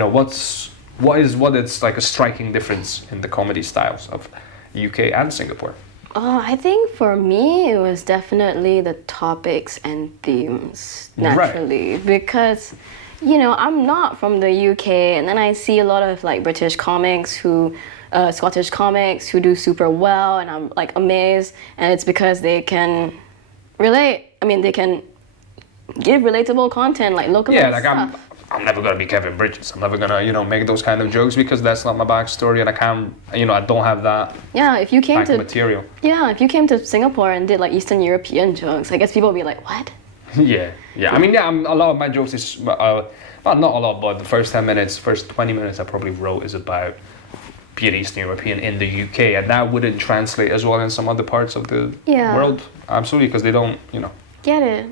what is like a striking difference in the comedy styles of UK and Singapore? Oh, I think for me it was definitely the topics and themes naturally, because I'm not from the UK, and then I see a lot of like British comics Scottish comics who do super well, and I'm like amazed, and it's because they can relate. I mean, they can give relatable content, like local stuff. I'm never gonna be Kevin Bridges. I'm never gonna, make those kind of jokes because that's not my backstory, and I can't, I don't have that. Yeah, if you came to material. Yeah, if you came to Singapore and did like Eastern European jokes, I guess people would be like, what? Yeah. I mean, a lot of my jokes is, well, not a lot, but the first 10 minutes, first 20 minutes I probably wrote is about being Eastern European in the UK, and that wouldn't translate as well in some other parts of the world. Absolutely, because they don't, Get it.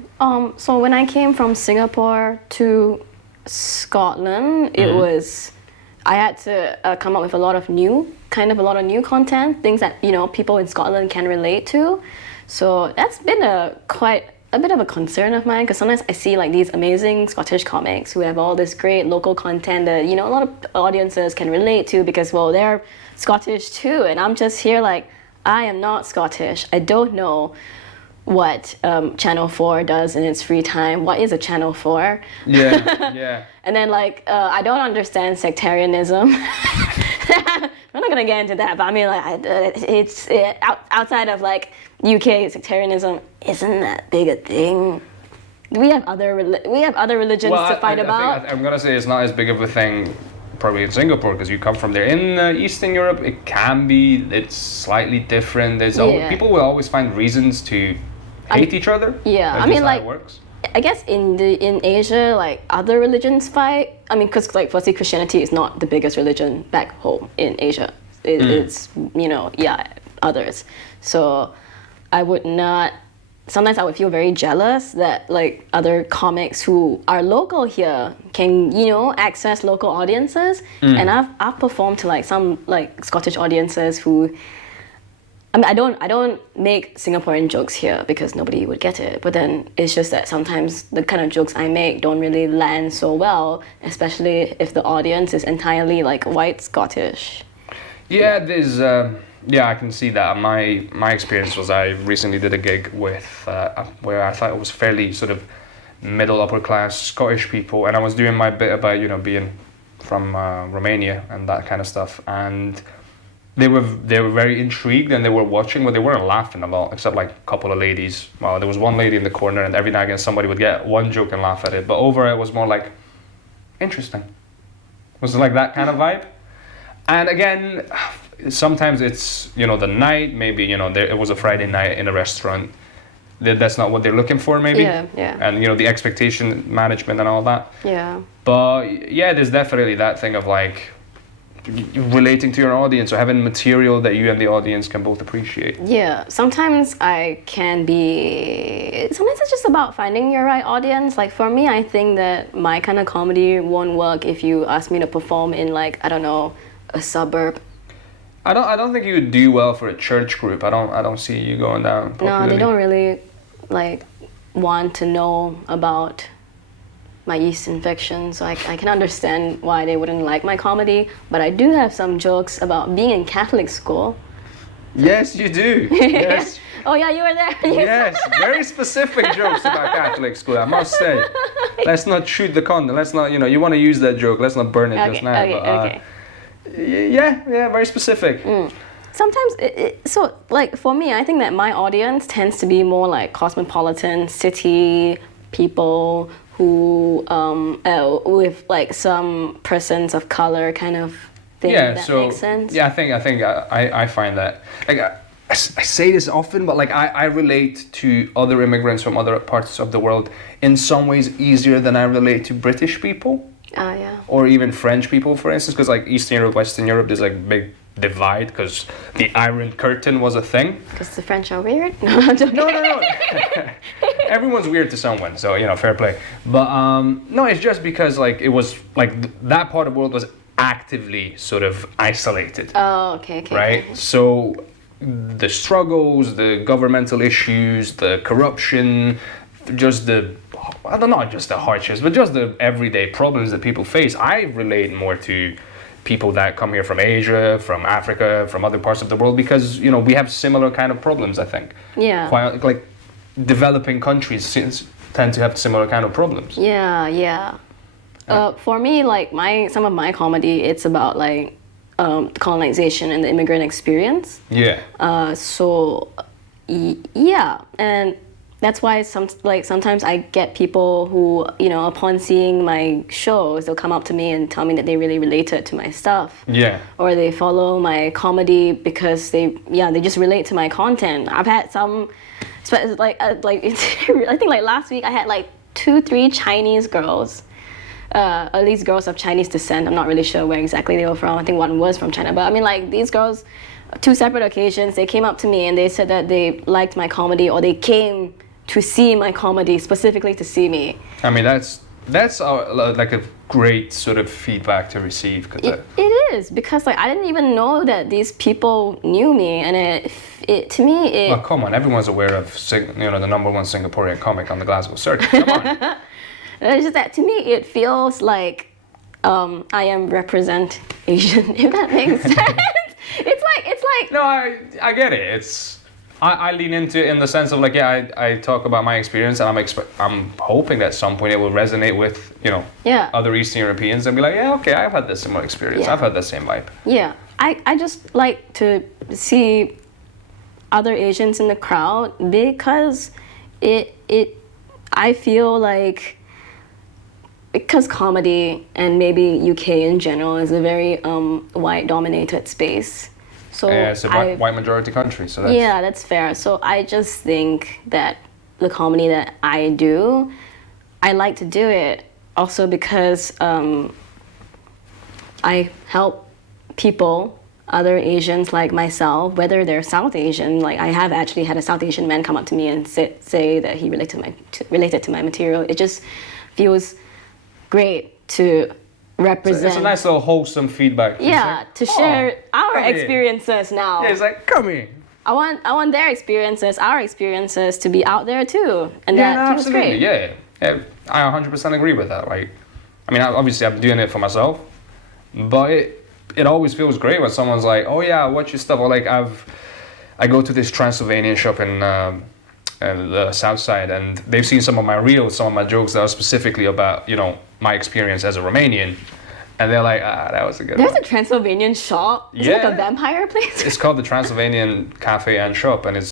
So when I came from Singapore to Scotland, it was, I had to come up with a lot of new content, things that people in Scotland can relate to. So that's been quite a bit of a concern of mine, because sometimes I see like these amazing Scottish comics who have all this great local content that a lot of audiences can relate to because, well, they're Scottish too, and I'm just here like, I am not Scottish. I don't know what Channel 4 does in its free time. What is a Channel 4? Yeah. And then I don't understand sectarianism. I'm not gonna get into that, but I mean it's outside of like UK sectarianism isn't that big a thing. We have other religions to fight about. I'm gonna say it's not as big of a thing probably in Singapore because you come from there. In Eastern Europe, it's slightly different. People will always find reasons to hate each other. Yeah, That's I mean, how it works. I guess in Asia, like other religions fight. I mean, because like firstly, Christianity is not the biggest religion back home in Asia. It's others. So I would not. Sometimes I would feel very jealous that like other comics who are local here can access local audiences, and I've performed to like some like Scottish audiences who. I mean, I don't make Singaporean jokes here because nobody would get it. But then it's just that sometimes the kind of jokes I make don't really land so well, especially if the audience is entirely like white Scottish. Yeah, there's. I can see that. My experience was I recently did a gig with where I thought it was fairly sort of middle upper class Scottish people, and I was doing my bit about being from Romania and that kind of stuff, and. They were very intrigued and they were watching, but they weren't laughing a lot, except like a couple of ladies. Well, there was one lady in the corner, and every now and again somebody would get one joke and laugh at it. But over it was more like, interesting. Was it like that kind of vibe? And again, sometimes it's the night. Maybe it was a Friday night in a restaurant. That's not what they're looking for, maybe. Yeah. And the expectation management and all that. Yeah. But yeah, there's definitely that thing of like. Relating to your audience or having material that you and the audience can both appreciate. Yeah, sometimes it's just about finding your right audience. Like for me, I think that my kind of comedy won't work if you ask me to perform in like, I don't know, a suburb. I don't think you would do well for a church group. I don't see you going down popularly. No, they don't really like want to know about my yeast infection, so I can understand why they wouldn't like my comedy, but I do have some jokes about being in Catholic school. Yes, you do. Yes. Oh yeah, you were there. Yes, very specific jokes about Catholic school, I must say. Let's not shoot the content. Let's not, you want to use that joke. Let's not burn it just now. Okay. Yeah, very specific. Sometimes, so like for me, I think that my audience tends to be more like cosmopolitan city people who with like some persons of color kind of thing. Makes sense. Yeah, I find that like I say this often, but like I relate to other immigrants from other parts of the world in some ways easier than I relate to British people. Yeah. Or even French people, for instance, because like Eastern Europe, Western Europe, there's like big divide because the Iron Curtain was a thing. Because the French are weird? No, I'm joking. No. Everyone's weird to someone, so fair play. But no, it's just because like it was like that part of the world was actively sort of isolated. Oh, okay. Right? Okay. So the struggles, the governmental issues, the corruption, just the I don't know, just the hardships, but just the everyday problems that people face. I relate more to people that come here from Asia, from Africa, from other parts of the world, because we have similar kind of problems. I think. Yeah. Quite like developing countries tend to have similar kind of problems. Yeah, yeah. For me, like some of my comedy, it's about like colonization and the immigrant experience. Yeah. Yeah, and that's why sometimes I get people who, upon seeing my shows, they'll come up to me and tell me that they really related to my stuff. Yeah. Or they follow my comedy because they just relate to my content. I've had some, I think like last week I had like 2-3 Chinese girls, at least girls of Chinese descent. I'm not really sure where exactly they were from. I think one was from China, but I mean like these girls, 2 separate occasions, they came up to me and they said that they liked my comedy, or they came to see my comedy specifically to see me. I mean, that's like a great sort of feedback to receive. It is, because like I didn't even know that these people knew me, and it to me. Well, come on, everyone's aware of the number 1 Singaporean comic on the Glasgow circuit. Come on. It's just that to me it feels like I am represent Asian, if that makes sense. It's like. No, I get it. I lean into it in the sense of like, I talk about my experience, and I'm hoping that at some point it will resonate with other Eastern Europeans and be like, yeah, okay, I've had this similar experience. Yeah. I've had the same vibe. Yeah, I just like to see other Asians in the crowd, because I feel like, because comedy and maybe UK in general is a very white dominated space. So yeah, it's a white majority country, so that's... Yeah, that's fair. So I just think that the comedy that I do, I like to do it also because I help people, other Asians like myself, whether they're South Asian. Like I have actually had a South Asian man come up to me and say that he related to my material. It just feels great to represent. It's a nice little wholesome feedback. Yeah, to share our experiences now. Yeah, it's like, come here. I want their experiences, our experiences, to be out there too, and that feels great. Yeah, I 100% agree with that. Like, I mean, obviously I'm doing it for myself, but it always feels great when someone's like, oh yeah, I watch your stuff. Or like I go to this Transylvanian shop in the South Side, and they've seen some of my reels, some of my jokes that are specifically about my experience as a Romanian. And they're like, that was a good one. There's a Transylvanian shop? Is it like a vampire place? It's called the Transylvanian Cafe and Shop, and it's